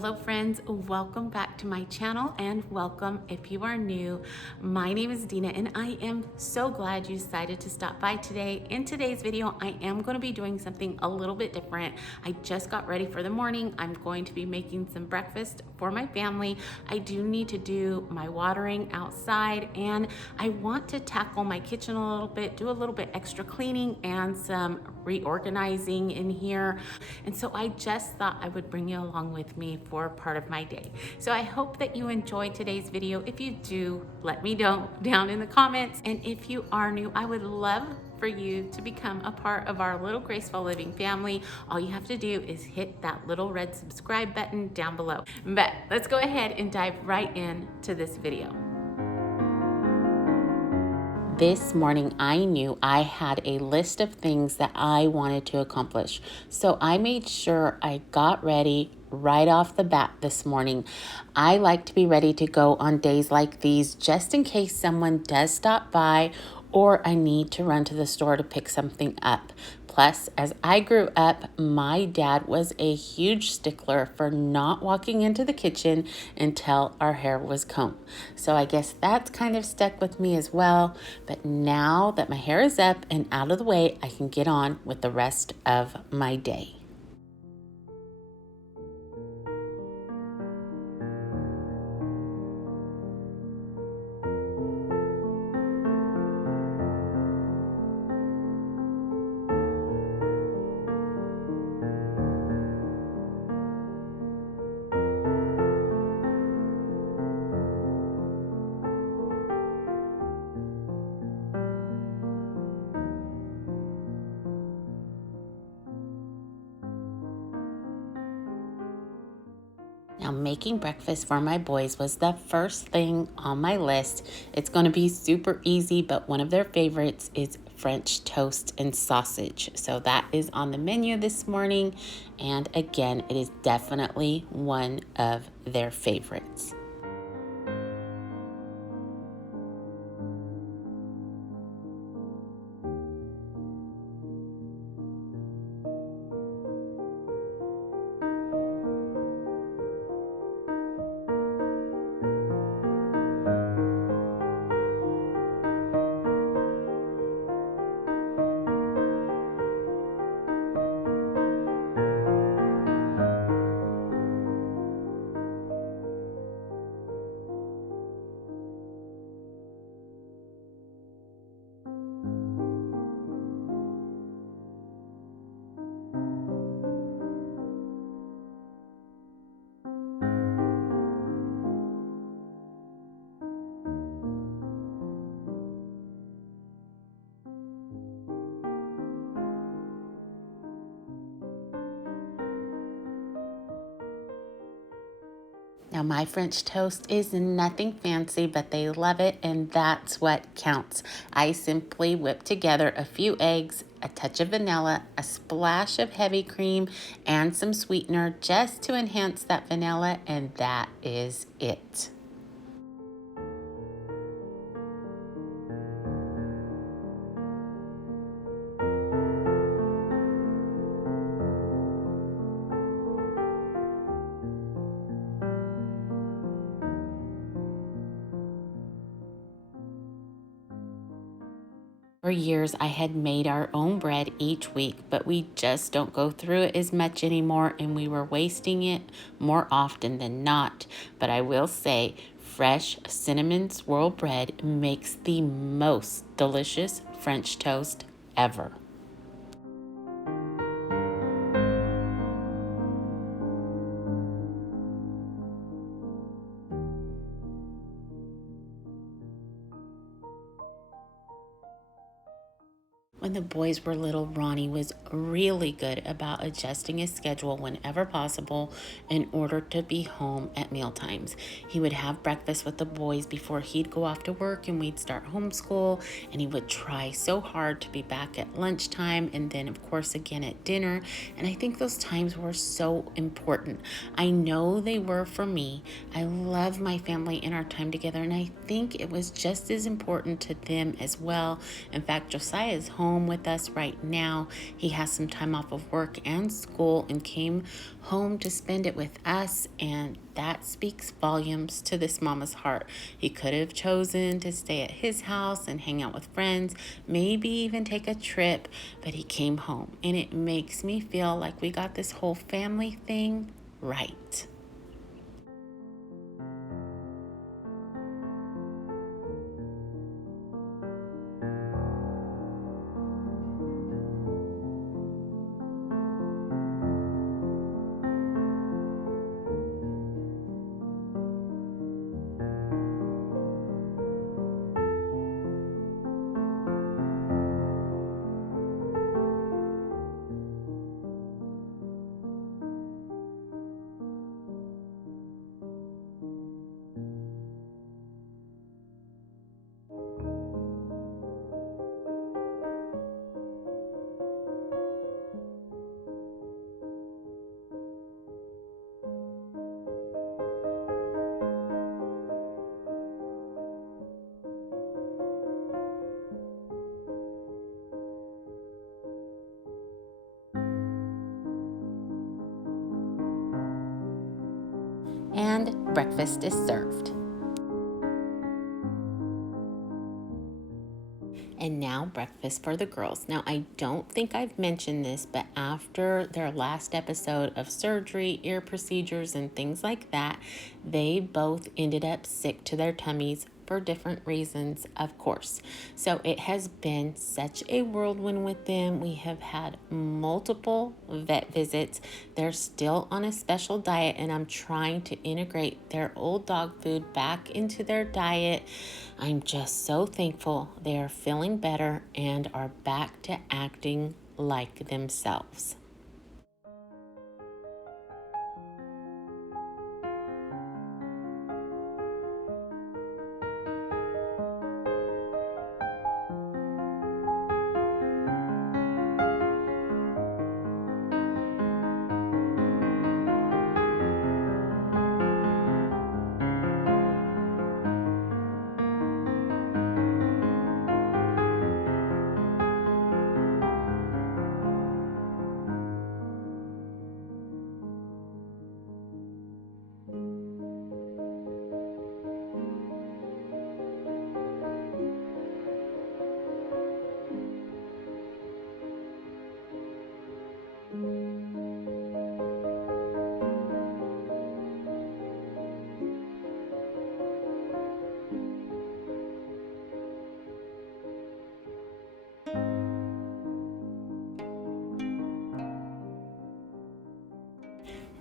Hello friends, welcome back to my channel and welcome if you are new. My name is Dina and I am so glad you decided to stop by today. In today's video, I am going to be doing something a little bit different. I just got ready for the morning. I'm going to be making some breakfast for my family. I do need to do my watering outside and I want to tackle my kitchen a little bit, do a little bit extra cleaning and some reorganizing in here. And so I just thought I would bring you along with me for part of my day. So I hope that you enjoyed today's video. If you do, let me know down in the comments. And if you are new, I would love for you to become a part of our little Graceful Living family. All you have to do is hit that little red subscribe button down below. But let's go ahead and dive right into this video. This morning, I knew I had a list of things that I wanted to accomplish. So I made sure I got ready right off the bat this morning. I like to be ready to go on days like these just in case someone does stop by or I need to run to the store to pick something up. Plus, as I grew up, my dad was a huge stickler for not walking into the kitchen until our hair was combed. So I guess that's kind of stuck with me as well. But now that my hair is up and out of the way, I can get on with the rest of my day. Now, making breakfast for my boys was the first thing on my list. It's going to be super easy, but one of their favorites is French toast and sausage. So that is on the menu this morning. And again, it is definitely one of their favorites. Now, my French toast is nothing fancy, but they love it, and that's what counts. I simply whip together a few eggs, a touch of vanilla, a splash of heavy cream, and some sweetener just to enhance that vanilla, and that is it. For years, I had made our own bread each week, but we just don't go through it as much anymore, and we were wasting it more often than not. But I will say, fresh cinnamon swirl bread makes the most delicious French toast ever. When the boys were little, Ronnie was really good about adjusting his schedule whenever possible in order to be home at meal times. He would have breakfast with the boys before he'd go off to work and we'd start homeschool, and he would try so hard to be back at lunchtime and then of course again at dinner. And I think those times were so important. I know they were for me. I love my family and our time together, and I think it was just as important to them as well. In fact, Josiah is home home with us right now. He has some time off of work and school and came home to spend it with us, and that speaks volumes to this mama's heart. He could have chosen to stay at his house and hang out with friends, maybe even take a trip, but he came home, and it makes me feel like we got this whole family thing right. And breakfast is served. And now breakfast for the girls. Now, I don't think I've mentioned this, but after their last episode of surgery, ear procedures, and things like that, they both ended up sick to their tummies for different reasons, of course. So it has been such a whirlwind with them. We have had multiple vet visits. They're still on a special diet, and I'm trying to integrate their old dog food back into their diet. I'm just so thankful they are feeling better and are back to acting like themselves.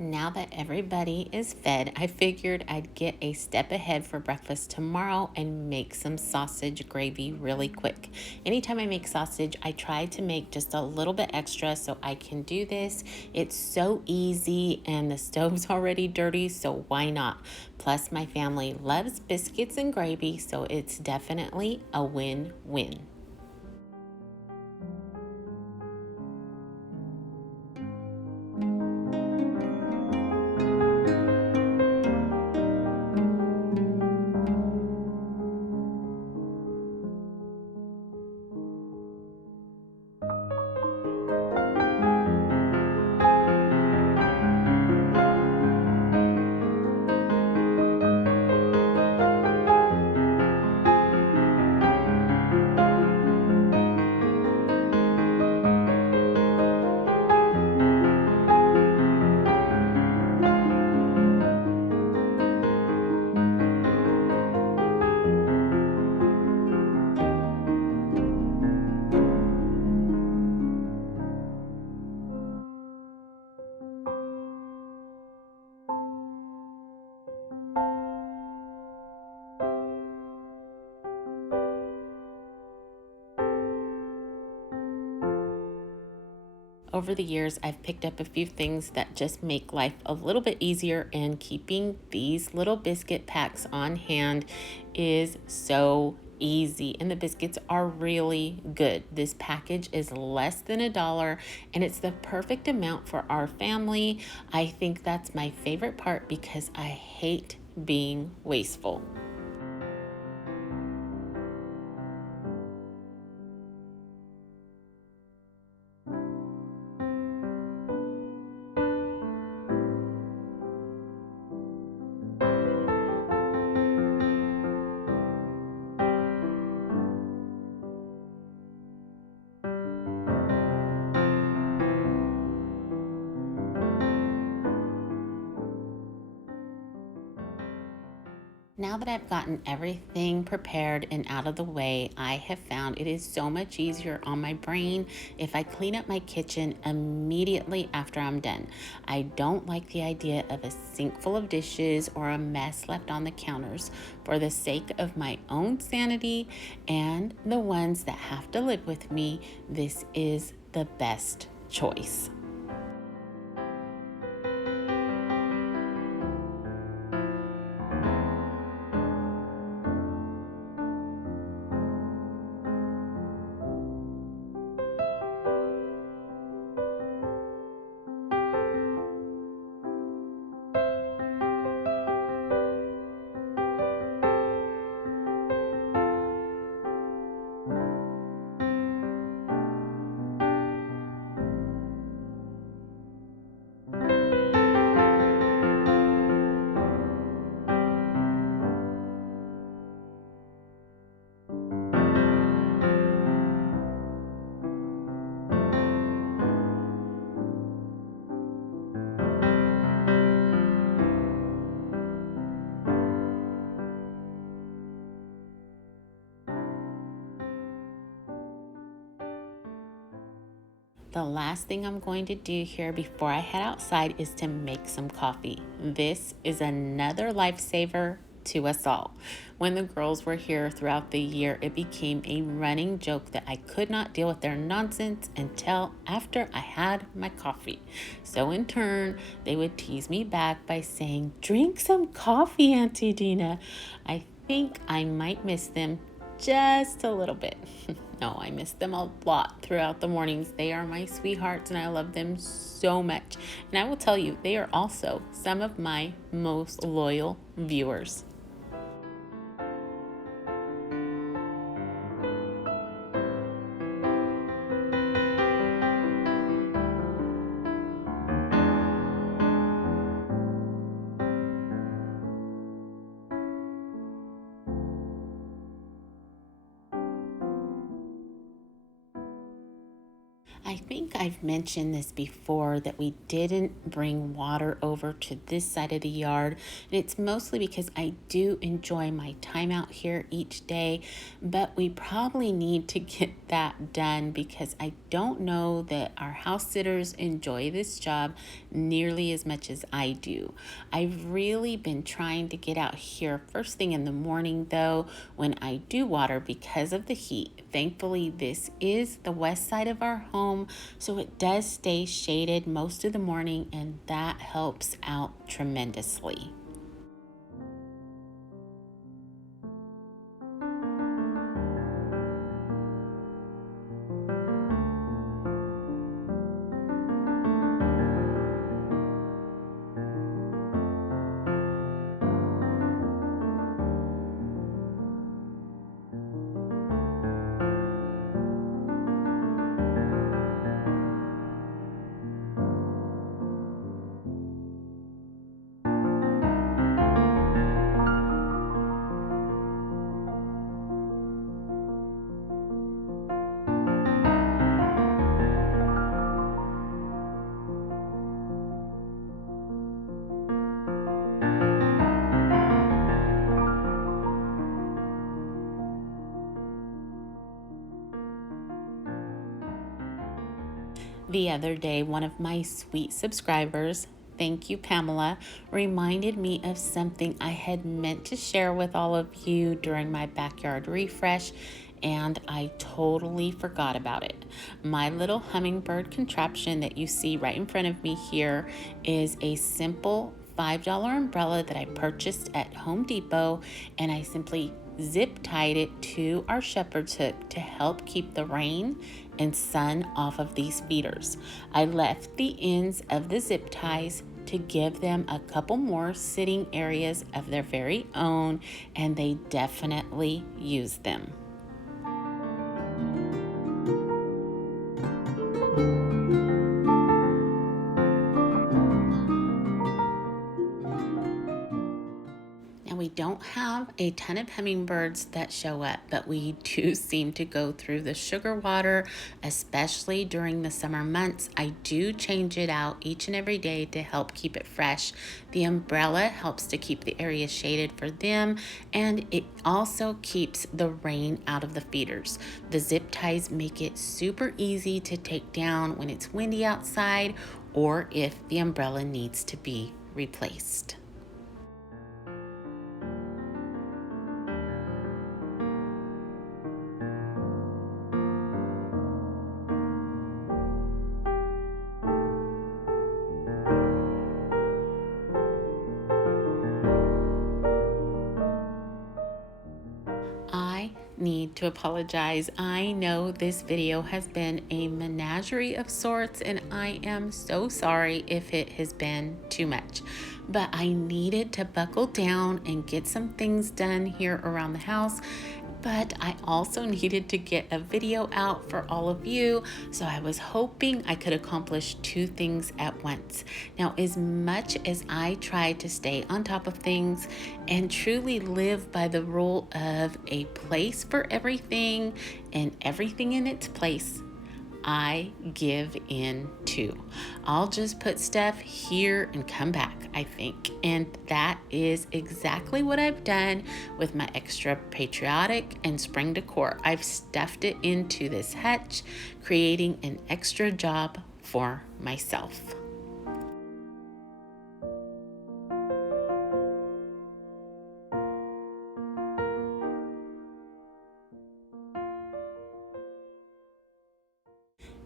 Now that everybody is fed, I figured I'd get a step ahead for breakfast tomorrow and make some sausage gravy really quick. Anytime I make sausage, I try to make just a little bit extra so I can do this. It's so easy and the stove's already dirty, so why not? Plus, my family loves biscuits and gravy, so it's definitely a win-win. Over the years, I've picked up a few things that just make life a little bit easier, and keeping these little biscuit packs on hand is so easy, and the biscuits are really good. This package is less than $1, and it's the perfect amount for our family. I think that's my favorite part because I hate being wasteful. Now that I've gotten everything prepared and out of the way, I have found it is so much easier on my brain if I clean up my kitchen immediately after I'm done. I don't like the idea of a sink full of dishes or a mess left on the counters. For the sake of my own sanity and the ones that have to live with me, this is the best choice. The last thing I'm going to do here before I head outside is to make some coffee. This is another lifesaver to us all. When the girls were here throughout the year, it became a running joke that I could not deal with their nonsense until after I had my coffee. So in turn, they would tease me back by saying, "Drink some coffee, Auntie Dina." I think I might miss them just a little bit. No, I miss them a lot throughout the mornings. They are my sweethearts and I love them so much. And I will tell you, they are also some of my most loyal viewers. I think I've mentioned this before that we didn't bring water over to this side of the yard. And it's mostly because I do enjoy my time out here each day, but we probably need to get that done because I don't know that our house sitters enjoy this job nearly as much as I do. I've really been trying to get out here first thing in the morning though, when I do water because of the heat. Thankfully, this is the west side of our home, so it does stay shaded most of the morning, and that helps out tremendously. The other day, one of my sweet subscribers, thank you, Pamela, reminded me of something I had meant to share with all of you during my backyard refresh, and I totally forgot about it. My little hummingbird contraption that you see right in front of me here is a simple $5 umbrella that I purchased at Home Depot, and I simply zip tied it to our shepherd's hook to help keep the rain and sun off of these feeders. I left the ends of the zip ties to give them a couple more sitting areas of their very own, and they definitely use them. don't have a ton of hummingbirds that show up, but we do seem to go through the sugar water, especially during the summer months. I do change it out each and every day to help keep it fresh. The umbrella helps to keep the area shaded for them, and it also keeps the rain out of the feeders. The zip ties make it super easy to take down when it's windy outside or if the umbrella needs to be replaced. I need to apologize. I know this video has been a menagerie of sorts, and I am so sorry if it has been too much. But I needed to buckle down and get some things done here around the house. But I also needed to get a video out for all of you, so I was hoping I could accomplish two things at once. Now, as much as I try to stay on top of things and truly live by the rule of a place for everything and everything in its place, I give in too. I'll just put stuff here and come back, I think. And that is exactly what I've done with my extra patriotic and spring decor. I've stuffed it into this hutch, creating an extra job for myself.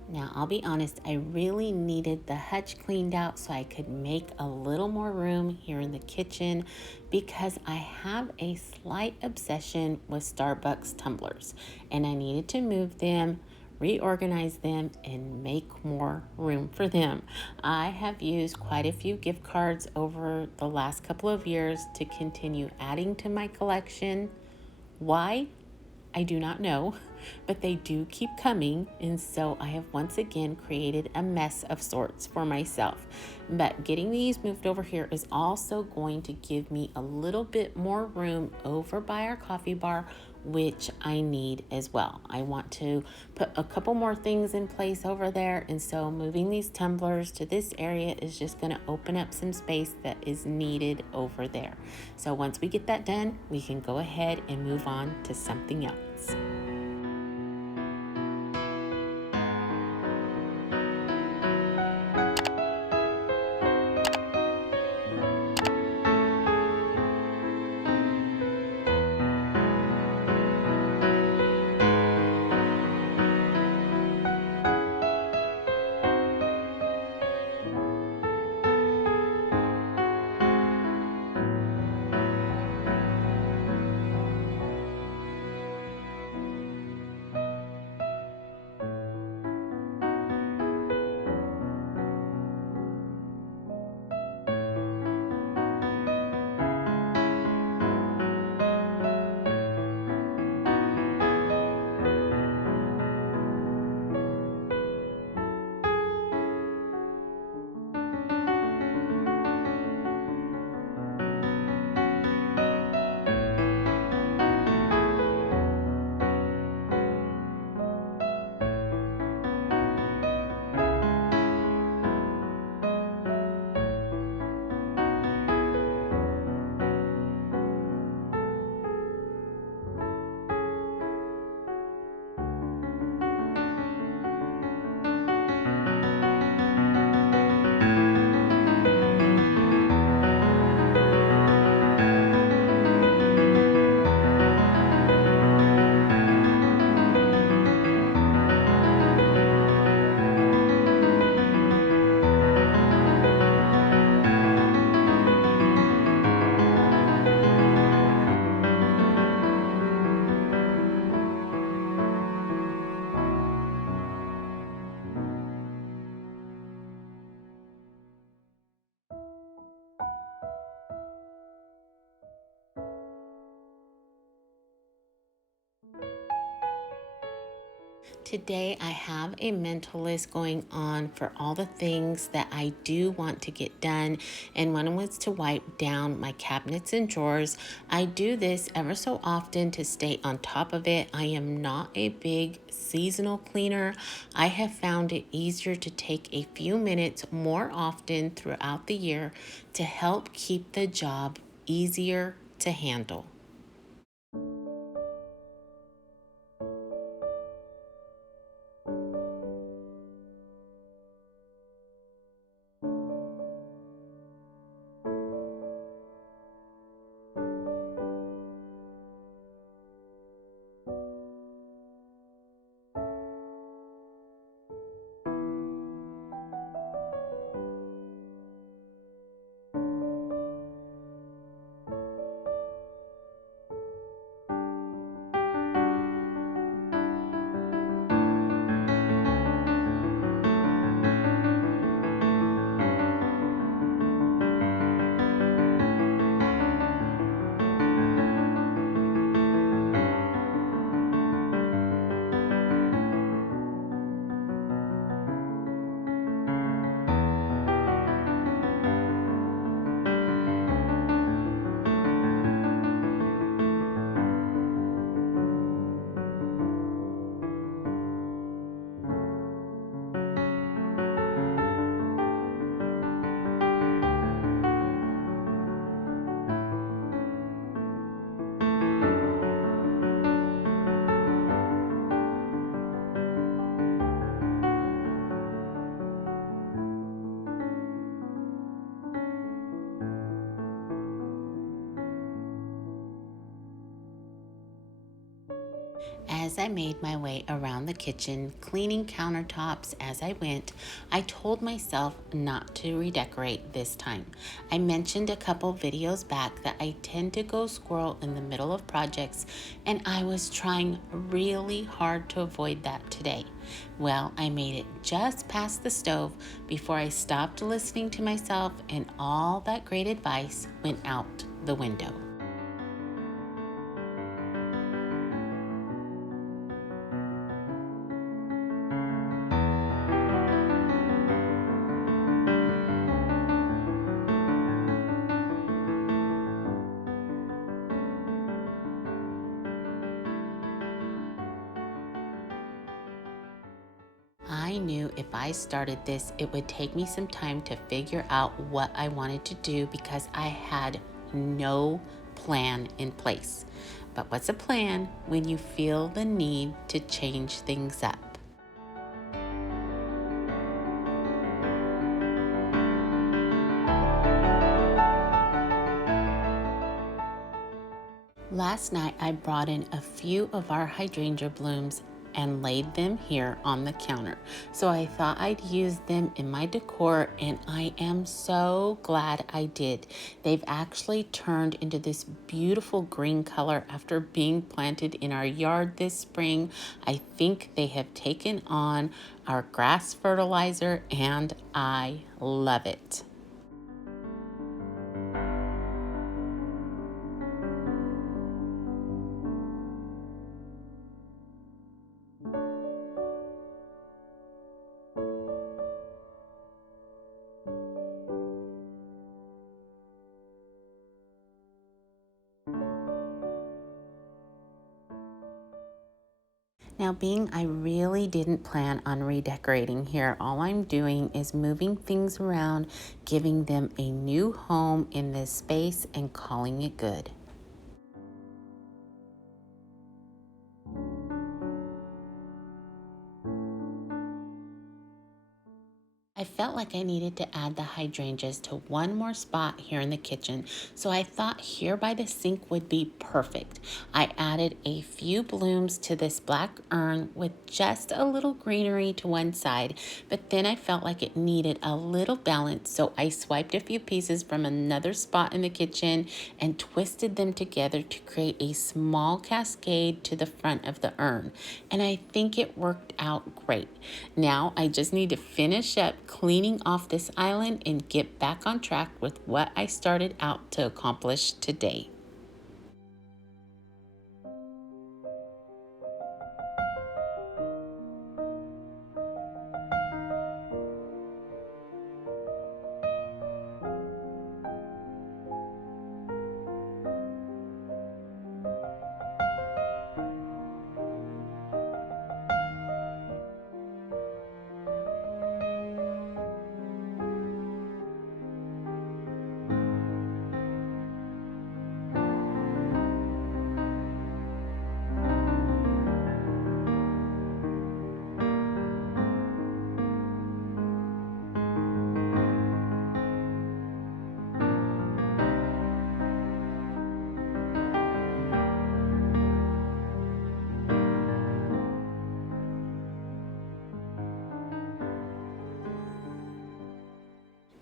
Now, I'll be honest, I really needed the hutch cleaned out so I could make a little more room here in the kitchen because I have a slight obsession with Starbucks tumblers and I needed to move them, reorganize them, and make more room for them. I have used quite a few gift cards over the last couple of years to continue adding to my collection. Why? I do not know, but they do keep coming, and so I have once again created a mess of sorts for myself. But getting these moved over here is also going to give me a little bit more room over by our coffee bar, which I need as well. I want to put a couple more things in place over there, and so moving these tumblers to this area is just going to open up some space that is needed over there. So once we get that done, we can go ahead and move on to something else. Today I have a mental list going on for all the things that I do want to get done, and one was to wipe down my cabinets and drawers. I do this ever so often to stay on top of it. I am not a big seasonal cleaner. I have found it easier to take a few minutes more often throughout the year to help keep the job easier to handle. As I made my way around the kitchen, cleaning countertops as I went, I told myself not to redecorate this time. I mentioned a couple videos back that I tend to go squirrel in the middle of projects, and I was trying really hard to avoid that today. Well, I made it just past the stove before I stopped listening to myself, and all that great advice went out the window. I knew if I started this, it would take me some time to figure out what I wanted to do because I had no plan in place. But what's a plan when you feel the need to change things up? Last night, I brought in a few of our hydrangea blooms and laid them here on the counter. So I thought I'd use them in my decor, and I am so glad I did. They've actually turned into this beautiful green color after being planted in our yard this spring. I think they have taken on our grass fertilizer, and I love it. Now, being I really didn't plan on redecorating here, all I'm doing is moving things around, giving them a new home in this space, and calling it good. I felt like I needed to add the hydrangeas to one more spot here in the kitchen, so I thought here by the sink would be perfect. I added a few blooms to this black urn with just a little greenery to one side, but then I felt like it needed a little balance, so I swiped a few pieces from another spot in the kitchen and twisted them together to create a small cascade to the front of the urn, and I think it worked out great. Now I just need to finish up cleaning off this island and get back on track with what I started out to accomplish today.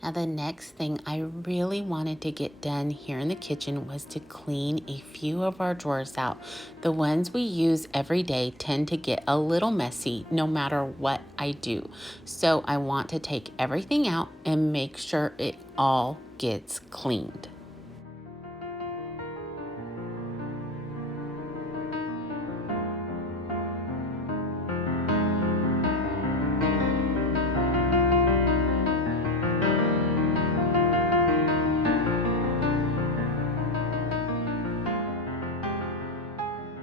Now, the next thing I really wanted to get done here in the kitchen was to clean a few of our drawers out. The ones we use every day tend to get a little messy no matter what I do. So I want to take everything out and make sure it all gets cleaned.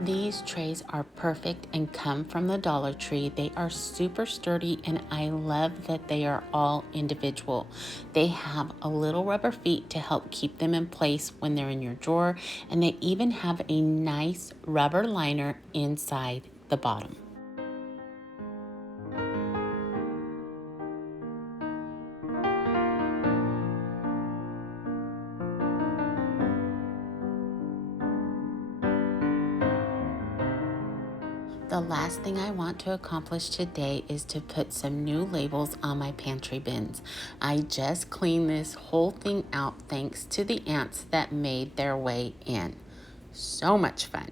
These trays are perfect and come from the Dollar Tree. They are super sturdy and I love that they are all individual. They have a little rubber feet to help keep them in place when they're in your drawer, and they even have a nice rubber liner inside the bottom. The last thing I want to accomplish today is to put some new labels on my pantry bins. I just cleaned this whole thing out thanks to the ants that made their way in. So much fun.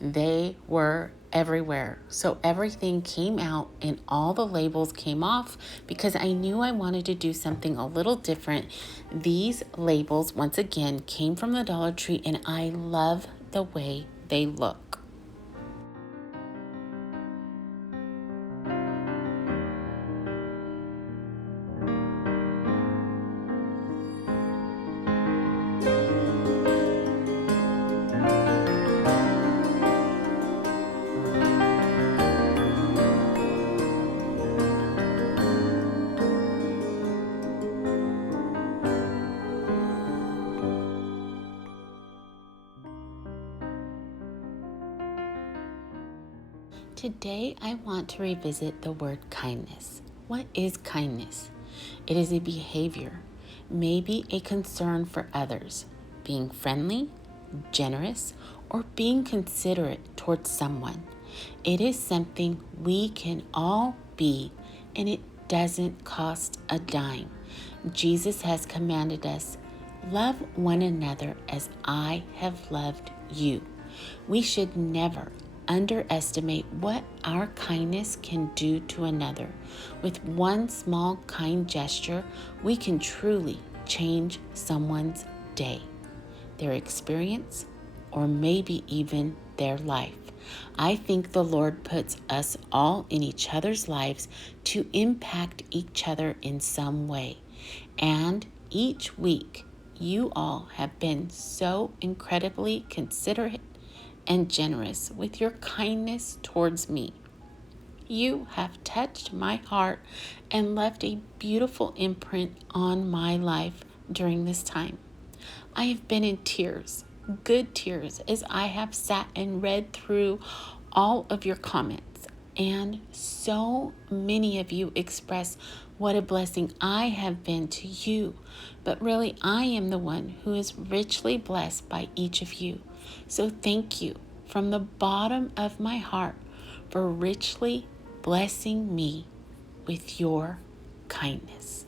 They were everywhere. So everything came out and all the labels came off because I knew I wanted to do something a little different. These labels, once again, came from the Dollar Tree and I love the way they look. Today, I want to revisit the word kindness. What is kindness? It is a behavior, maybe a concern for others, being friendly, generous, or being considerate towards someone. It is something we can all be, and it doesn't cost a dime. Jesus has commanded us, love one another as I have loved you. We should never underestimate what our kindness can do to another. With one small kind gesture, we can truly change someone's day, their experience, or maybe even their life. I think the Lord puts us all in each other's lives to impact each other in some way. And each week, you all have been so incredibly considerate and generous with your kindness towards me. You have touched my heart and left a beautiful imprint on my life during this time. I have been in tears, good tears, as I have sat and read through all of your comments. And so many of you express what a blessing I have been to you. But really, I am the one who is richly blessed by each of you. So thank you from the bottom of my heart for richly blessing me with your kindness.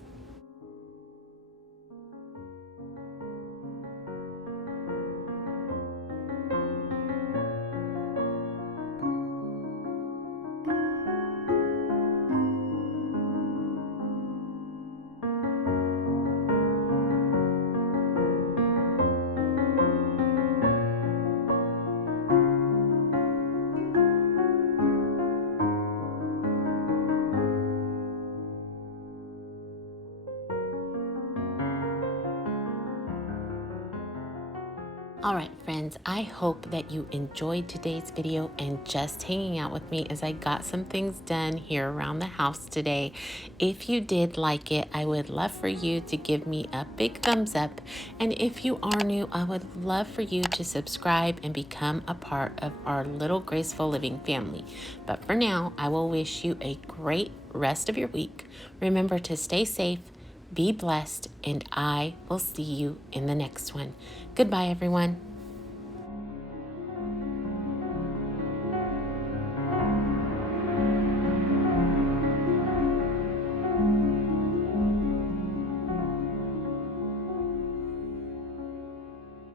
All right, friends, I hope that you enjoyed today's video and just hanging out with me as I got some things done here around the house today. If you did like it, I would love for you to give me a big thumbs up. And if you are new, I would love for you to subscribe and become a part of our little Graceful Living family. But for now, I will wish you a great rest of your week. Remember to stay safe, be blessed, and I will see you in the next one. Goodbye, everyone.